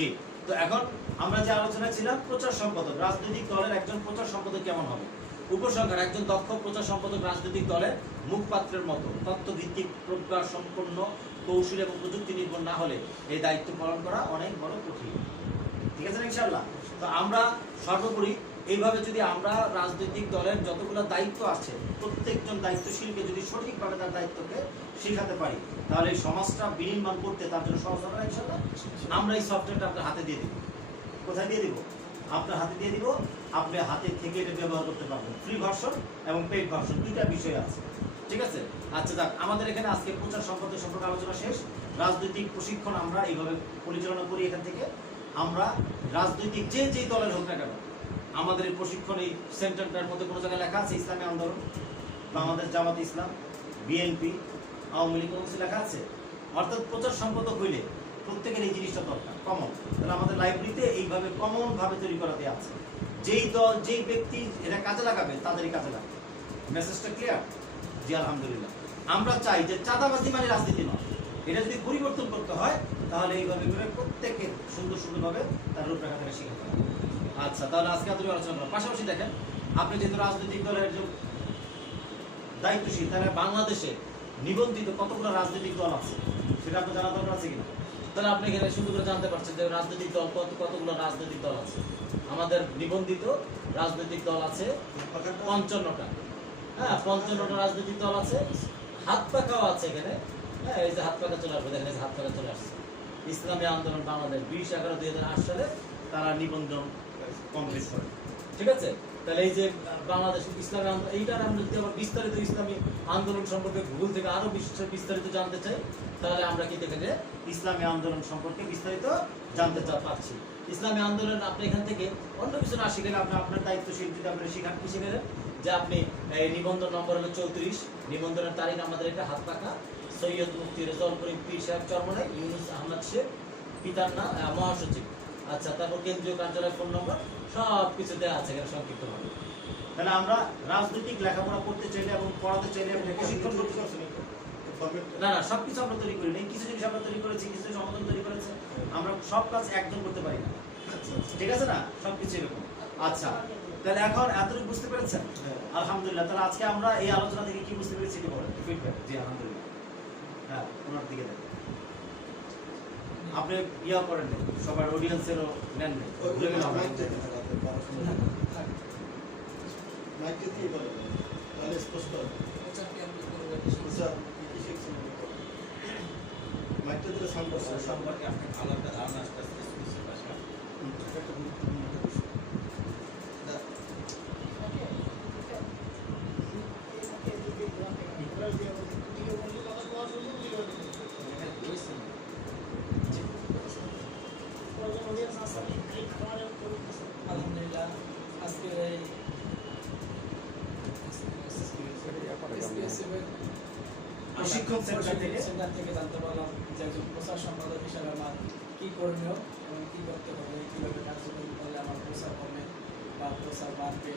জি। তো এখন আমরা যে আলোচনা ছিলাম প্রচার সম্পাদক, রাজনৈতিক দলের একজন প্রচার সম্পাদক কেমন হবে। উপসংহার, একজন দক্ষ প্রচার সম্পাদক রাজনৈতিক দলের মুখপাত্রের মতো তথ্যভিত্তিক প্রজ্ঞা সম্পন্ন কৌশল এবং প্রযুক্তি নির্ভর না হলে এই দায়িত্ব পালন করা অনেক বড় কঠিন। ঠিক আছে ইনশাআল্লাহ। তো আমরা সর্বোপরি এইভাবে যদি আমরা রাজনৈতিক দলের যতগুলো দায়িত্ব আছে প্রত্যেকজন দায়িত্বশীলকে যদি সঠিকভাবে তার দায়িত্বকে শেখাতে পারি তাহলে এই সমাজটা বিনির্মাণ করতে তার জন্য সহজ হবে ইনশাআল্লাহ। আমরা এই সফটওয়্যারটা আপনার হাতে দিয়ে দিব। কোথায় দিয়ে দিব? আপনার হাতে দিয়ে দিব। আপনি হাতে থেকে এটা ব্যবহার করতে পারবেন। ফ্রি ভার্সন এবং পেইড ভার্সন দুইটা বিষয় আছে। ঠিক আছে। আচ্ছা যাক, আমাদের এখানে আজকে প্রচার সম্পাদক সম্পর্কে আলোচনা শেষ। রাজনৈতিক প্রশিক্ষণ আমরা এইভাবে পরিচালনা করি। এখান থেকে আমরা রাজনৈতিক যে দলের হোক না কেন আমাদের এই প্রশিক্ষণ এই সেন্টারটার মধ্যে কোনো জায়গায় লেখা আছে ইসলামী আন্দোলন, বাংলাদেশ জামাত ইসলাম, বিএনপি, আওয়ামী লীগ কোনো কিছু লেখা আছে? অর্থাৎ প্রচার সম্পাদক হইলে প্রত্যেকের এই জিনিসটা দরকার, কমন। তাহলে আমাদের লাইব্রেরিতে এইভাবে কমনভাবে তৈরি করাতে আছে। যেই দল যেই ব্যক্তি এটা কাজে লাগাবে তাদেরই কাজে লাগবে। মেসেজটা ক্লিয়ার? জি আলহামদুলিল্লাহ। আমরা চাই যে চাঁদাবাজি মানে রাজনীতি নয়, এটা যদি পরিবর্তন করতে হয় তাহলে এইভাবে করে প্রত্যেককে সুন্দরভাবে তার রূপরেখাটাকে শেখাতে হবে। আচ্ছা, তাহলে আজকে এতটুকু আলোচনা করলাম। পাশাপাশি দেখেন, আপনি যেহেতু রাজনৈতিক দলের একজন দায়িত্বশীল, তাহলে বাংলাদেশে নিবন্ধিত কতগুলো রাজনৈতিক দল আছে সেটা আপনার জানা দরকার আছে কিনা? তাহলে আপনি এখানে সুন্দর করে জানতে পারছেন যে রাজনৈতিক দল কতগুলো রাজনৈতিক দল আছে। আমাদের নিবন্ধিত রাজনৈতিক দল আছে 55টা। হ্যাঁ, 55টা রাজনৈতিক দল আছে। হাত পাকাও আছে এখানে। হ্যাঁ, এই যে হাত পাকা চলে আসবে, দেখেন এই যে হাত পাকা চলে আসছে। ইসলামী আন্দোলন বাংলাদেশ 20/11/2008 সালে তারা নিবন্ধন কমপ্লিট করে। ঠিক আছে। তাহলে এই যে বাংলাদেশ ইসলামী আন্দোলন, এইটার আমরা যদি আবার বিস্তারিত ইসলামী আন্দোলন সম্পর্কে গুগল থেকে আরো বিস্তারিত জানতে চাই তাহলে আমরা কি দেখে যে ইসলামী আন্দোলন সম্পর্কে বিস্তারিত জানতে পারছি। ইসলামী আন্দোলন আপনি এখান থেকে অন্য কিছু না শিখেলে আপনি আপনার দায়িত্বশীল যদি আপনি শিখান কি শিখেলেন যে আপনি নিবন্ধন নম্বর হলো 34, নিবন্ধনের তারিখ আমাদের এটা হাত পাকা, সৈয়দ মুফতি রেজাউল করিম পীর সাহেব চরমনাই, ইউনুস আহমদ শেখ পিতার নাম, মহাসচিব। আচ্ছা, তারপর কেন্দ্রীয় কার্যালয় ফোন নম্বর সব কিছু দেওয়া আছে এখানে সংক্ষিপ্তভাবে। তাহলে আমরা রাজনৈতিক লেখাপড়া করতে চাইলে এবং পড়াতে চাইলে প্রশিক্ষণ করতে পারছি না, সবকিছু আমরা তৈরি করি না। কিছু জিনিস আমরা তৈরি করেছি, কিছু সমাধান তৈরি করেছে। আমরা সব কাজ একদম করতে পারি না। ঠিক আছে না, সবকিছু এরকম। আচ্ছা, তাহলে এখন এতটুকু বুঝতে পেরেছেন? আলহামদুলিল্লাহ। তাহলে আজকে আমরা এই আলোচনা থেকে কি বুঝতে পেরেছি এটা বলেন, ফিডব্যাক। জি আলহামদুলিল্লাহ। হ্যাঁ, ওনার দিকে দেখেন। আপনি ইয়া করেন না, সবার অডিয়েন্সেরও নেন না। সম্পর্কে আপনি ভালো একটা ধারণা আসতে আলহামদুলিল্লাহ। আজকে প্রশিক্ষণ সেন্টার থেকে জানতে পারলাম যে একজন প্রচার সম্পাদক হিসাবে আমার কি করণীয় এবং কি করতে হবে, কীভাবে কার্যকরী করলে আমার প্রচার হবে বা প্রচার বাড়বে,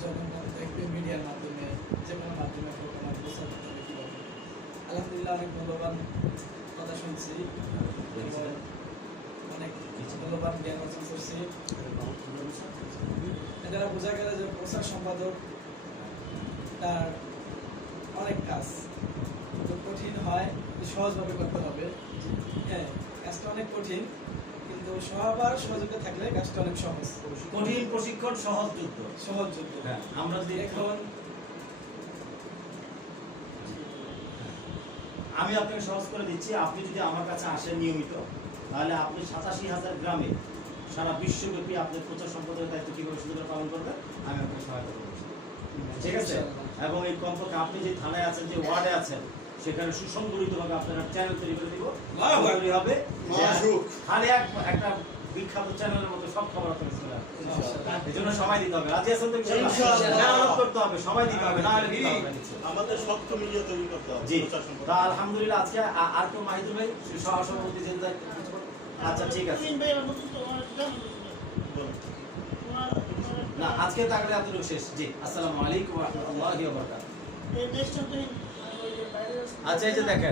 জনগণ দেখবে, মিডিয়ার মাধ্যমে যে কোনো মাধ্যমে হোক আমার প্রচার করতে হবে কীভাবে। আলহামদুলিল্লাহ, অনেক মূল্যবান কথা শুনছি এবং অনেক মূল্যবান জ্ঞান অর্জন করছি। এটা বোঝা গেল যে প্রচার সম্পাদক তার অনেক কাজ কঠিন হয়, সহজভাবে করতে হবে। হ্যাঁ, কাজটা অনেক কঠিন কিন্তু সবার সহযোগিতা থাকলে কাজটা অনেক সহজ। কঠিন প্রশিক্ষণ, সহজ যুদ্ধ। সহজ যুদ্ধ। হ্যাঁ, আমরা যদি এখন আমি আপনাকে সহজ করে দিচ্ছি। আপনি যদি আমার কাছে আসেন নিয়মিত তাহলে আপনি 87,000 গ্রামে সারা বিশ্বব্যাপী আপনার প্রচার সম্পাদকের দায়িত্ব কীভাবে সুন্দর পালন করবেন আমি আপনাকে সহায়তা করবো। ঠিক আছে। এবং এই কমপক্ষে আপনি যে থানায় আছেন, যে ওয়ার্ডে আছেন, সেখানে সুসংগঠিতভাবে আপনারা চ্যানেল তৈরি করে দিব। তৈরি হবে খালি একটা বিখ্যাত চ্যানেলের মতো সব খবর আপনার চলে আসবে। এই জন্য সময় দিতে হবে। রাজি আছেন তো? মেহনত করতে হবে, সময় দিতে হবে, না হলে দিতে হবে না। আমাদের শক্ত মিলিয়ে তৈরি করতে হবে। জি, তা আলহামদুলিল্লাহ। আজকে আর তো মাহিদুর ভাই সহসভাপতি যে। আচ্ছা, ঠিক আছে। না, আজকে তাহলে এতটুকু শেষ। জি, আসসালামু আলাইকুম ওয়া রাহমাতুল্লাহি ওয়া বারাকাতুহু। আচ্ছা, এই যে দেখেন